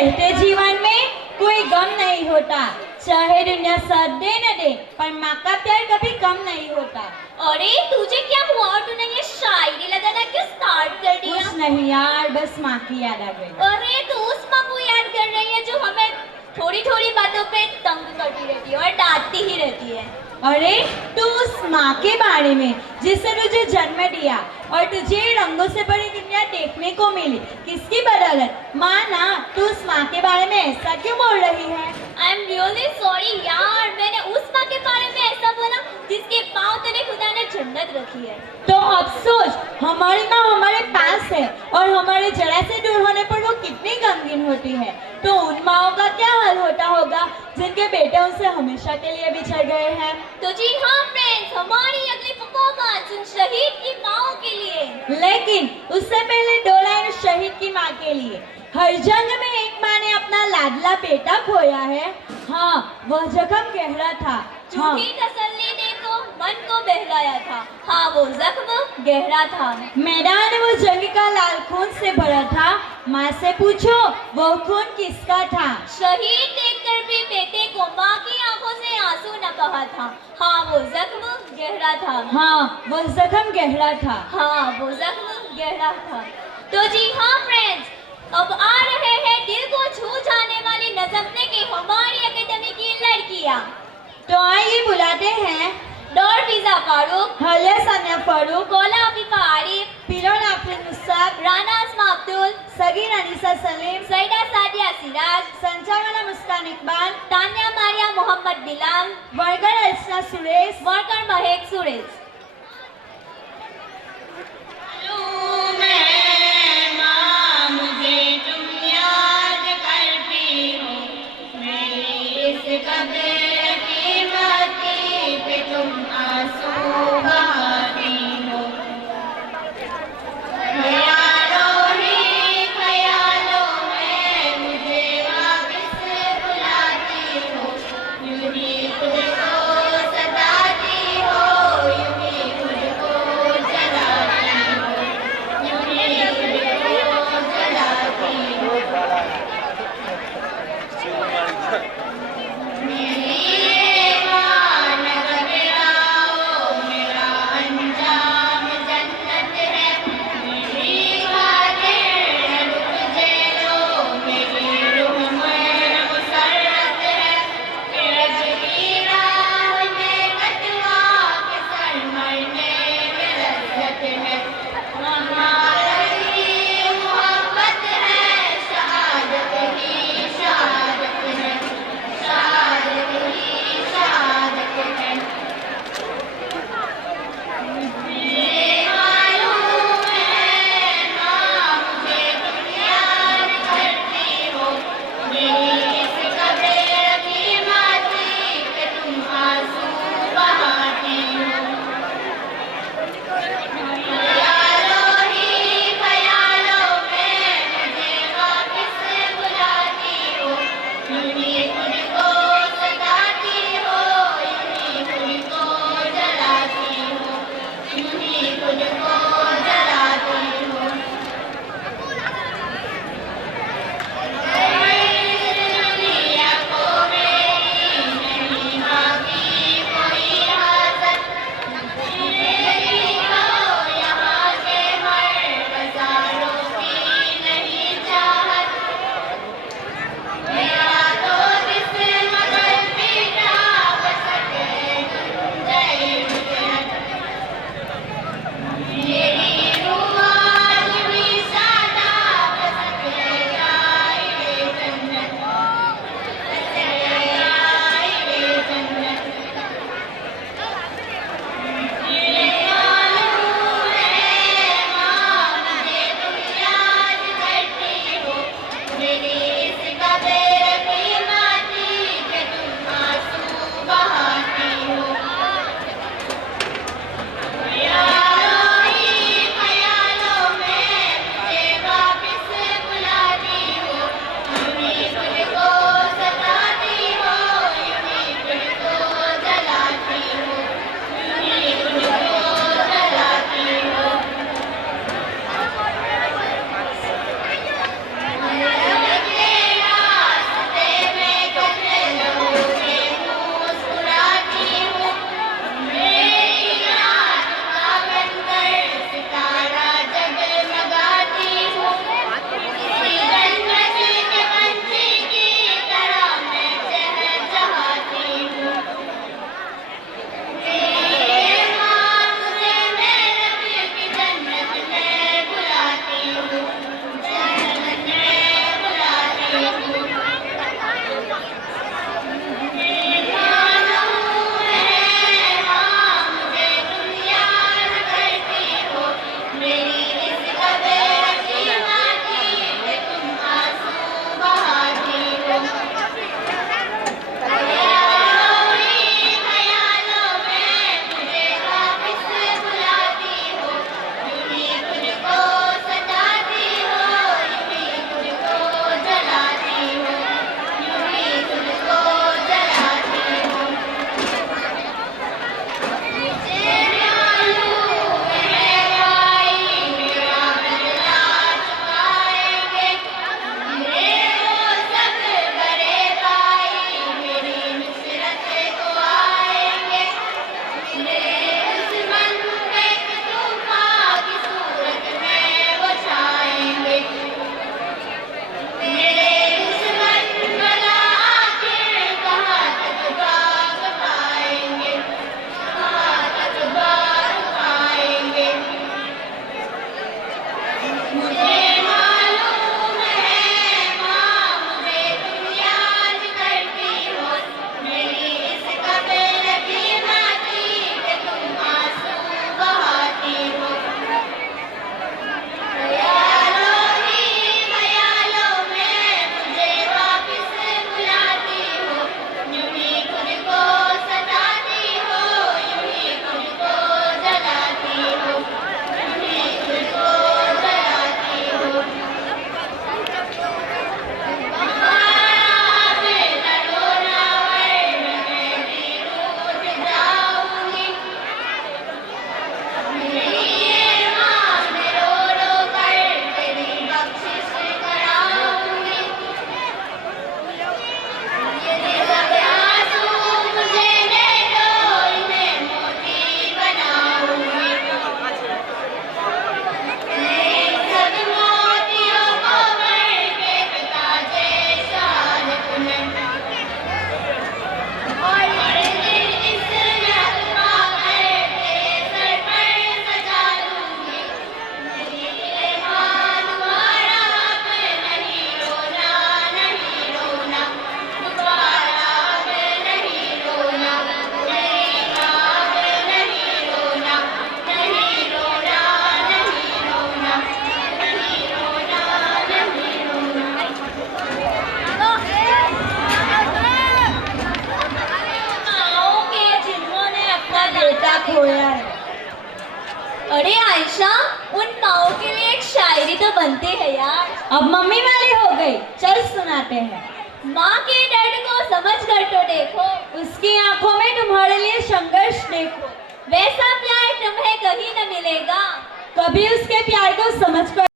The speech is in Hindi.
रहते जीवन में कोई गम नहीं होता, चाहे दुनिया साथ दे न दे, पर माँ का प्यार कभी कम नहीं होता। अरे तुझे क्या हुआ और तूने ये शायरी लगाना क्यों स्टार्ट कर दिया? कुछ नहीं यार, बस माँ की याद आ गई। अरे तू उस माँ को याद कर रही है जो हमें थोड़ी थोड़ी बातों पे तंग करती रहती है और डांटती ही रहती है। अरे तू उस माँ के बारे में जिसने तुझे जन्म दिया और तुझे रंगों से भरी दुनिया देखने को मिली, किसकी बदौलत? माँ ना, तू उस माँ के बारे में ऐसा क्यों बोल रही है? आई एम रियली सॉरी यार, मैंने उस माँ के बारे में ऐसा बोला जिसके पाँव तले खुदा ने जन्नत रखी है। तो अफसोस, हमारी माँ हमारे पास है और हमारे जरा से दूर होने पर वो कितनी गमगीन होती है। तो उन माँओं का क्या हाल होता होगा जिनके बेटे उनसे हमेशा के लिए बिछड़ गए हैं। तो जी हाँ फ्रेंड्स, हमारी अगली परफॉर्मेंस उन शहीद की माँओं के लिए। लेकिन उससे पहले 2 लाइन शहीद की माँ के लिए। हर जंग में एक माँ ने अपना लाडला बेटा खोया है। हाँ, वह जख्म गहरा था। हाँ, झूठी तसल्ली ने तो मन को बहलाया था। हाँ, वो जख्म गहरा था। मैदान वो जंग का लाल खून से भरा था। माँ से पूछो वो खून किसका था। शहीद देखकर भी बेटे को माँ की आंखों से आंसू न बहा था। हाँ, वो जख्म गहरा था। हाँ, वह जख्म गहरा था। हाँ, वो जख्म गहरा था। तो जी हाँ फ्रेंड्स, अब आ रहे हैं दिल को छू जाने वाली नज़म की हमारी एकेडमी की लड़कियाँ। तो आइए बुलाते हैं डॉर फिजा फारूक, हले सानिया फारूक, कोला अफीफा आरिफ, पिरोन आफरीन मुसाक, राना अस्मा अब्दुल, सगीर अनीसा सलीम, सईदा सादिया सिराज, संचावना मुस्कान इकबाल, तान्या मारिया मोहम्मद बिलाल, वर्कर अर्चना सुरेश, वर्कर महेक सुरेश। रोया है। अरे आयशा, उन माओ के लिए एक शायरी तो बनती है यार। अब मम्मी वाली हो गई, चल सुनाते हैं। माँ के दर्द को समझ कर तो देखो, उसकी आंखों में तुम्हारे लिए संघर्ष देखो, वैसा प्यार तुम्हें कहीं न मिलेगा। कभी उसके प्यार को समझ कर